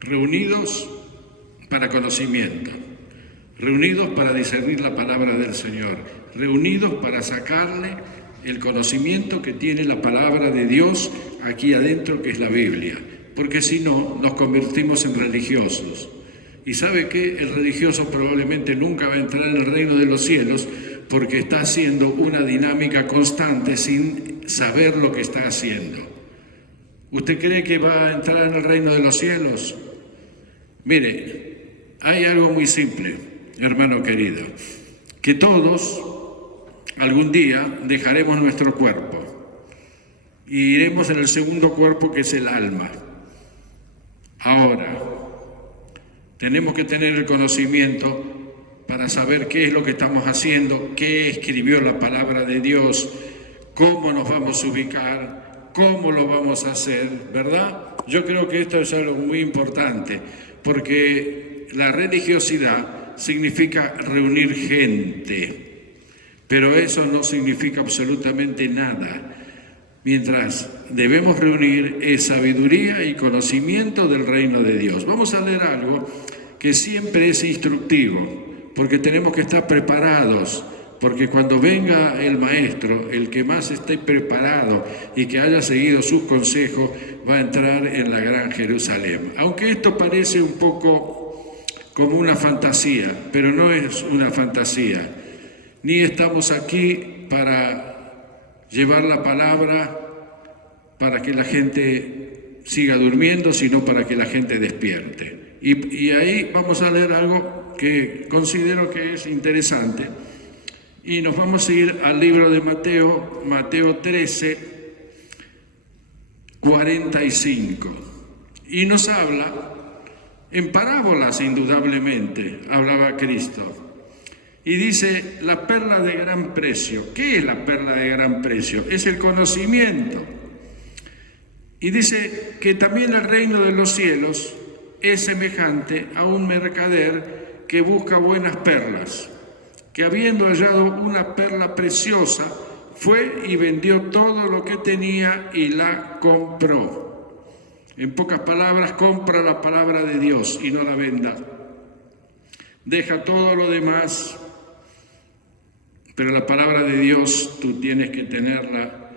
reunidos para conocimiento, reunidos para discernir la palabra del Señor, reunidos para sacarle el conocimiento que tiene la palabra de Dios aquí adentro, que es la Biblia, porque si no, nos convertimos en religiosos. Y ¿sabe qué? El religioso probablemente nunca va a entrar en el reino de los cielos porque está haciendo una dinámica constante sin saber lo que está haciendo. ¿Usted cree que va a entrar en el reino de los cielos? Mire, hay algo muy simple, hermano querido, que todos algún día dejaremos nuestro cuerpo y iremos en el segundo cuerpo, que es el alma. Ahora, tenemos que tener el conocimiento para saber qué es lo que estamos haciendo, qué escribió la palabra de Dios, cómo nos vamos a ubicar, cómo lo vamos a hacer, ¿verdad? Yo creo que esto es algo muy importante, porque la religiosidad significa reunir gente, pero eso no significa absolutamente nada. Mientras debemos reunir es sabiduría y conocimiento del reino de Dios. Vamos a leer algo que siempre es instructivo, porque tenemos que estar preparados, porque cuando venga el maestro, el que más esté preparado y que haya seguido sus consejos, va a entrar en la gran Jerusalén. Aunque esto parece un poco como una fantasía, pero no es una fantasía. Ni estamos aquí para llevar la palabra para que la gente siga durmiendo, sino para que la gente despierte. Y ahí vamos a leer algo que considero que es interesante. Y nos vamos a ir al libro de Mateo, Mateo 13, 45. Y nos habla, en parábolas indudablemente, hablaba Cristo. Y dice, la perla de gran precio. ¿Qué es la perla de gran precio? Es el conocimiento. Y dice que también el reino de los cielos es semejante a un mercader que busca buenas perlas, que habiendo hallado una perla preciosa, fue y vendió todo lo que tenía y la compró. En pocas palabras, compra la palabra de Dios y no la venda. Deja todo lo demás, pero la palabra de Dios tú tienes que tenerla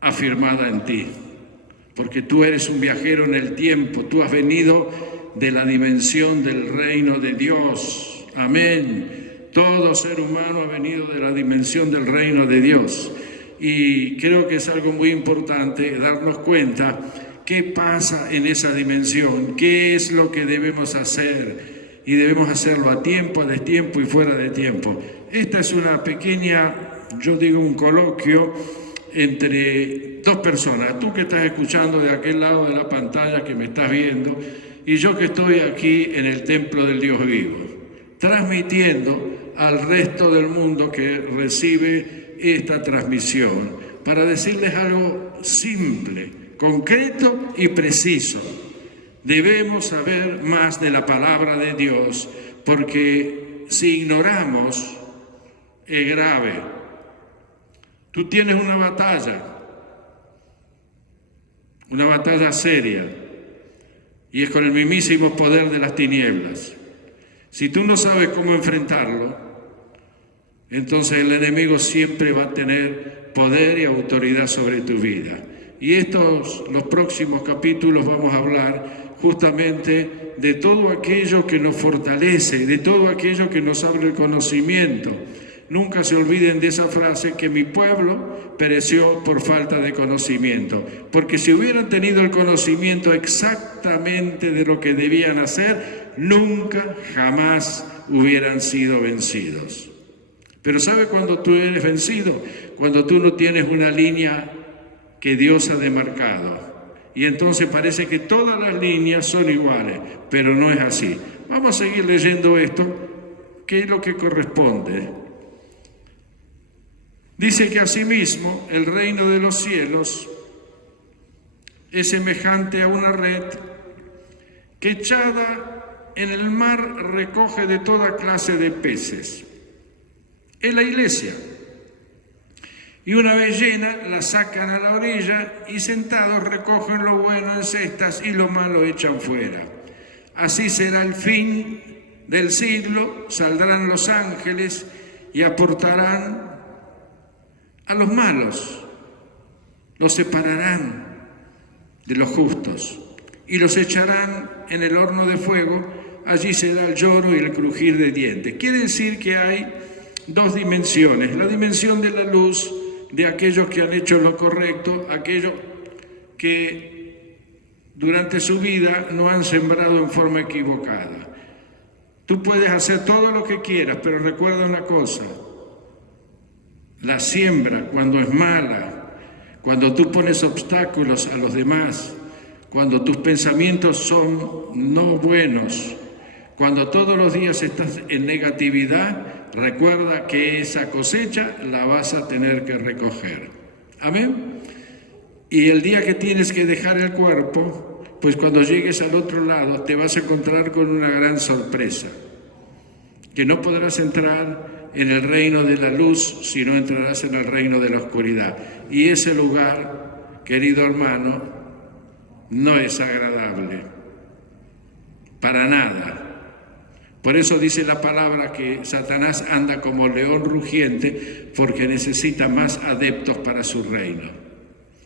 afirmada en ti, porque tú eres un viajero en el tiempo, tú has venido de la dimensión del reino de Dios. Amén. Todo ser humano ha venido de la dimensión del reino de Dios. Y creo que es algo muy importante darnos cuenta qué pasa en esa dimensión, qué es lo que debemos hacer. Y debemos hacerlo a tiempo, a destiempo y fuera de tiempo. Esta es una pequeña, yo digo, un coloquio entre dos personas. Tú que estás escuchando de aquel lado de la pantalla, que me estás viendo, y yo que estoy aquí en el templo del Dios vivo, transmitiendo al resto del mundo que recibe esta transmisión, para decirles algo simple, concreto y preciso. Debemos saber más de la palabra de Dios, porque si ignoramos, es grave. Tú tienes una batalla seria, y es con el mismísimo poder de las tinieblas. Si tú no sabes cómo enfrentarlo, entonces el enemigo siempre va a tener poder y autoridad sobre tu vida. Y los próximos capítulos vamos a hablar justamente de todo aquello que nos fortalece, de todo aquello que nos abre el conocimiento. Nunca se olviden de esa frase, que mi pueblo pereció por falta de conocimiento. Porque si hubieran tenido el conocimiento exactamente de lo que debían hacer, nunca, jamás hubieran sido vencidos. Pero ¿sabe cuándo tú eres vencido? Cuando tú no tienes una línea que Dios ha demarcado. Y entonces parece que todas las líneas son iguales, pero no es así. Vamos a seguir leyendo esto, que es lo que corresponde. Dice que asimismo el reino de los cielos es semejante a una red que echada en el mar recoge de toda clase de peces. Es la iglesia. Y una vez llena, la sacan a la orilla y sentados recogen lo bueno en cestas y lo malo echan fuera. Así será el fin del siglo, saldrán los ángeles y aportarán a los malos, los separarán de los justos y los echarán en el horno de fuego. Allí será el lloro y el crujir de dientes. Quiere decir que hay dos dimensiones: la dimensión de la luz, de aquellos que han hecho lo correcto, aquellos que durante su vida no han sembrado en forma equivocada. Tú puedes hacer todo lo que quieras, pero recuerda una cosa: la siembra, cuando es mala, cuando tú pones obstáculos a los demás, cuando tus pensamientos son no buenos, cuando todos los días estás en negatividad, recuerda que esa cosecha la vas a tener que recoger. Amén. Y el día que tienes que dejar el cuerpo, pues cuando llegues al otro lado te vas a encontrar con una gran sorpresa, que no podrás entrar en el reino de la luz si no entrarás en el reino de la oscuridad. Y ese lugar, querido hermano, no es agradable, para nada. Por eso dice la palabra que Satanás anda como león rugiente, porque necesita más adeptos para su reino.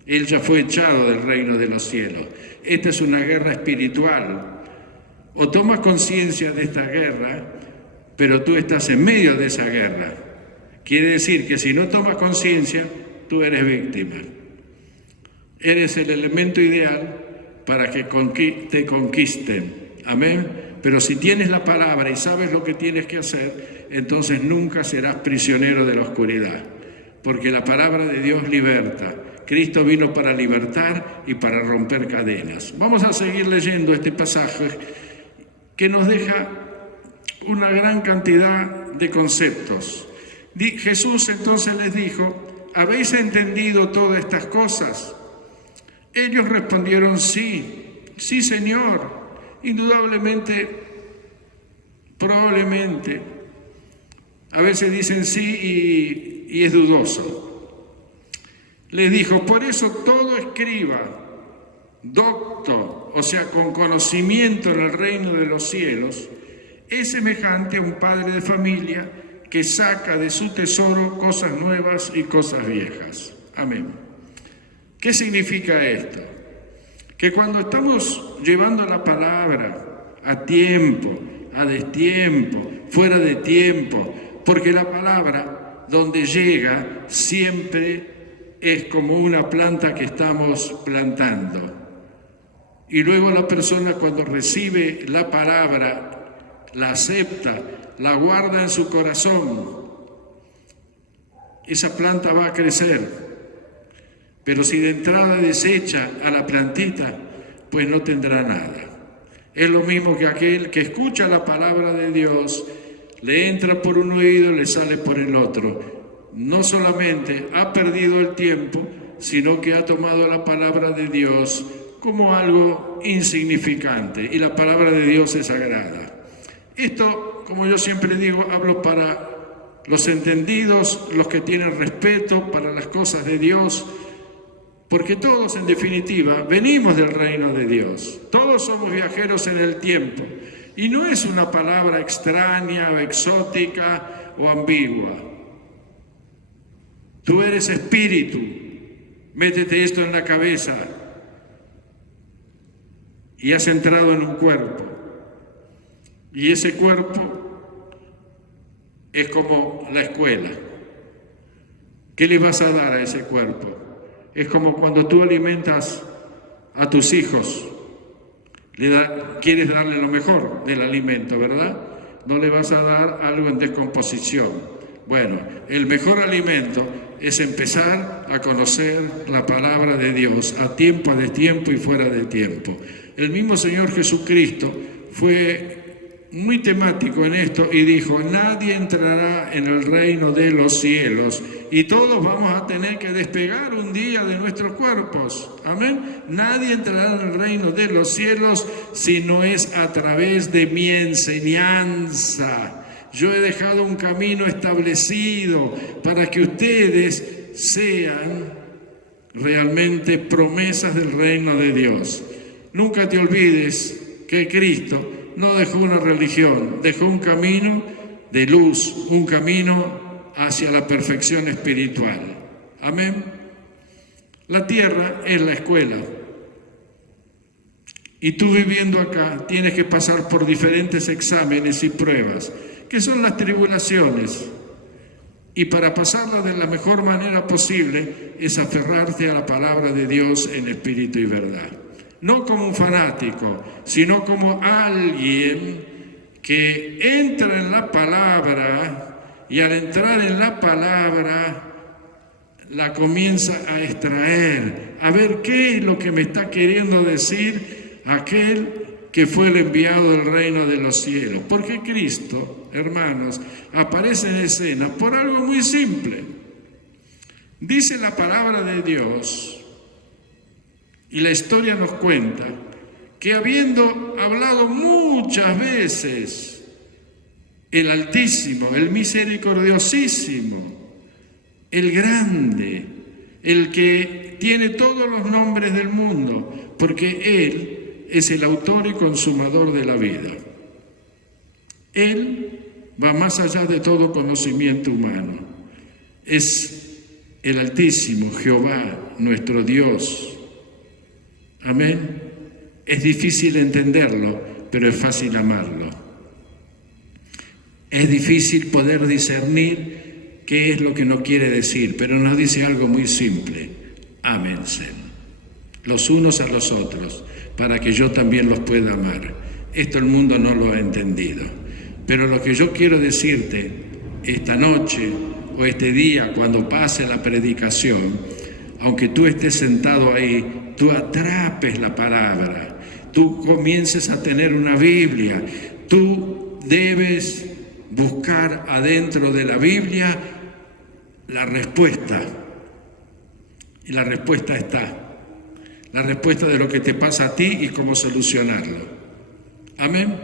Él ya fue echado del reino de los cielos. Esta es una guerra espiritual. O tomas conciencia de esta guerra, pero tú estás en medio de esa guerra. Quiere decir que si no tomas conciencia, tú eres víctima. Eres el elemento ideal para que te conquisten. Amén. Pero si tienes la palabra y sabes lo que tienes que hacer, entonces nunca serás prisionero de la oscuridad, porque la palabra de Dios liberta. Cristo vino para libertar y para romper cadenas. Vamos a seguir leyendo este pasaje que nos deja una gran cantidad de conceptos. Jesús entonces les dijo: ¿habéis entendido todas estas cosas? Ellos respondieron: sí, sí, Señor. Indudablemente, probablemente, a veces dicen sí y es dudoso. Les dijo: por eso todo escriba, docto, o sea, con conocimiento en el reino de los cielos, es semejante a un padre de familia que saca de su tesoro cosas nuevas y cosas viejas. Amén. ¿Qué significa esto? Que cuando estamos llevando la palabra a tiempo, a destiempo, fuera de tiempo, porque la palabra donde llega siempre es como una planta que estamos plantando. Y luego la persona, cuando recibe la palabra, la acepta, la guarda en su corazón, esa planta va a crecer. Pero si de entrada desecha a la plantita, pues no tendrá nada. Es lo mismo que aquel que escucha la palabra de Dios, le entra por un oído y le sale por el otro. No solamente ha perdido el tiempo, sino que ha tomado la palabra de Dios como algo insignificante. Y la palabra de Dios es sagrada. Esto, como yo siempre digo, hablo para los entendidos, los que tienen respeto para las cosas de Dios, porque todos, en definitiva, venimos del reino de Dios. Todos somos viajeros en el tiempo. Y no es una palabra extraña o exótica o ambigua. Tú eres espíritu. Métete esto en la cabeza. Y has entrado en un cuerpo. Y ese cuerpo es como la escuela. ¿Qué le vas a dar a ese cuerpo? Es como cuando tú alimentas a tus hijos, quieres darle lo mejor del alimento, ¿verdad? No le vas a dar algo en descomposición. Bueno, el mejor alimento es empezar a conocer la palabra de Dios a tiempo, a destiempo y fuera de tiempo. El mismo Señor Jesucristo fue muy temático en esto y dijo: nadie entrará en el reino de los cielos, y todos vamos a tener que despegar un día de nuestros cuerpos. Amén. Nadie entrará en el reino de los cielos si no es a través de mi enseñanza. Yo he dejado un camino establecido para que ustedes sean realmente promesas del reino de Dios. Nunca te olvides que Cristo no dejó una religión, dejó un camino de luz, un camino hacia la perfección espiritual. Amén. La tierra es la escuela. Y tú viviendo acá tienes que pasar por diferentes exámenes y pruebas, que son las tribulaciones. Y para pasarla de la mejor manera posible es aferrarte a la palabra de Dios en espíritu y verdad. No como un fanático, sino como alguien que entra en la palabra y al entrar en la palabra la comienza a extraer, a ver qué es lo que me está queriendo decir aquel que fue el enviado del reino de los cielos. Porque Cristo, hermanos, aparece en escena por algo muy simple. Dice la palabra de Dios, y la historia nos cuenta, que habiendo hablado muchas veces el Altísimo, el Misericordiosísimo, el Grande, el que tiene todos los nombres del mundo, porque Él es el autor y consumador de la vida. Él va más allá de todo conocimiento humano. Es el Altísimo, Jehová, nuestro Dios. Amén. Es difícil entenderlo, pero es fácil amarlo. Es difícil poder discernir qué es lo que nos quiere decir, pero nos dice algo muy simple: ámense los unos a los otros, para que yo también los pueda amar. Esto el mundo no lo ha entendido, pero lo que yo quiero decirte esta noche o este día, cuando pase la predicación, aunque tú estés sentado ahí, tú atrapes la palabra, tú comiences a tener una Biblia, tú debes buscar adentro de la Biblia la respuesta. Y la respuesta está. La respuesta de lo que te pasa a ti y cómo solucionarlo. Amén.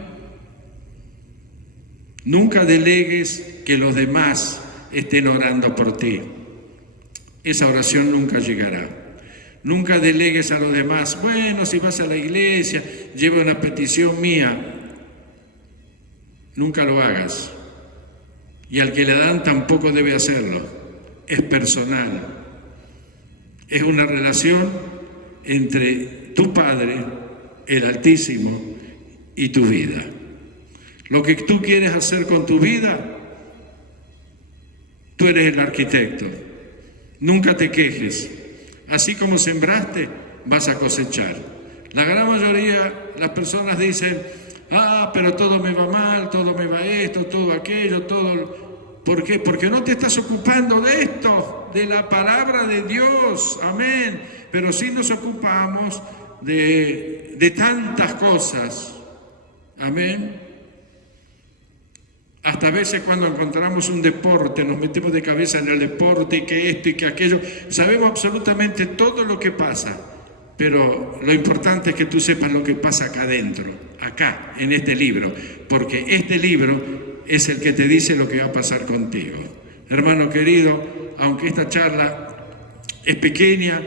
Nunca delegues que los demás estén orando por ti. Esa oración nunca llegará. Nunca delegues a los demás: bueno, si vas a la iglesia, lleva una petición mía. Nunca lo hagas. Y al que le dan tampoco debe hacerlo. Es personal. Es una relación entre tu Padre, el Altísimo, y tu vida. Lo que tú quieres hacer con tu vida, tú eres el arquitecto. Nunca te quejes. Así como sembraste, vas a cosechar. La gran mayoría, las personas dicen: pero todo me va mal, todo me va esto, todo aquello, todo. ¿Por qué? Porque no te estás ocupando de esto, de la palabra de Dios. Amén. Pero sí nos ocupamos de tantas cosas. Amén. Hasta a veces cuando encontramos un deporte, nos metemos de cabeza en el deporte y que esto y que aquello. Sabemos absolutamente todo lo que pasa, pero lo importante es que tú sepas lo que pasa acá adentro, acá, en este libro, porque este libro es el que te dice lo que va a pasar contigo. Hermano querido, aunque esta charla es pequeña,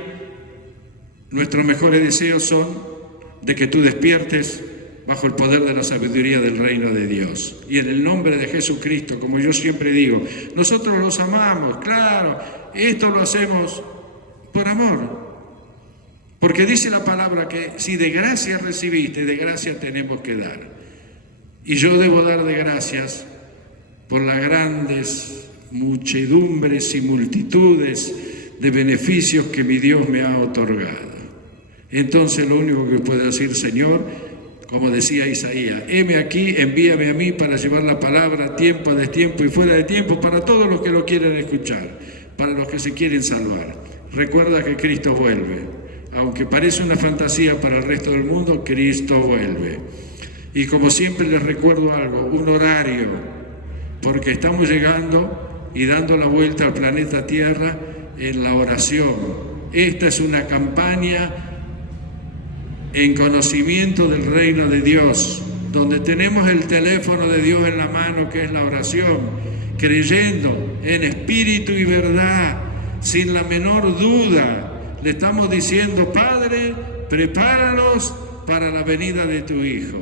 nuestros mejores deseos son de que tú despiertes bajo el poder de la sabiduría del reino de Dios. Y en el nombre de Jesucristo, como yo siempre digo, nosotros los amamos, claro, esto lo hacemos por amor. Porque dice la palabra que si de gracia recibiste, de gracia tenemos que dar. Y yo debo dar de gracias por las grandes muchedumbres y multitudes de beneficios que mi Dios me ha otorgado. Entonces lo único que puedo decir: Señor, como decía Isaías, heme aquí, envíame a mí para llevar la palabra a tiempo, a destiempo y fuera de tiempo, para todos los que lo quieren escuchar, para los que se quieren salvar. Recuerda que Cristo vuelve. Aunque parece una fantasía para el resto del mundo, Cristo vuelve. Y como siempre les recuerdo algo, un horario, porque estamos llegando y dando la vuelta al planeta Tierra en la oración. Esta es una campaña en conocimiento del reino de Dios, donde tenemos el teléfono de Dios en la mano, que es la oración, creyendo en espíritu y verdad, sin la menor duda. Le estamos diciendo: Padre, prepáralos para la venida de tu Hijo.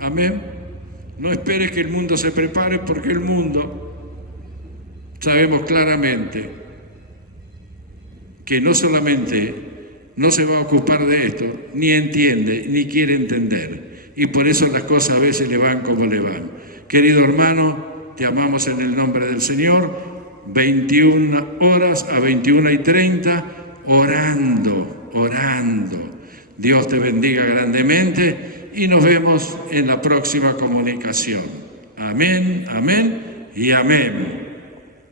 Amén. No esperes que el mundo se prepare, porque el mundo, sabemos claramente que no solamente no se va a ocupar de esto, ni entiende, ni quiere entender. Y por eso las cosas a veces le van como le van. Querido hermano, te amamos en el nombre del Señor. 21 horas a 21:30, orando. Dios te bendiga grandemente y nos vemos en la próxima comunicación. Amén, amén y amén.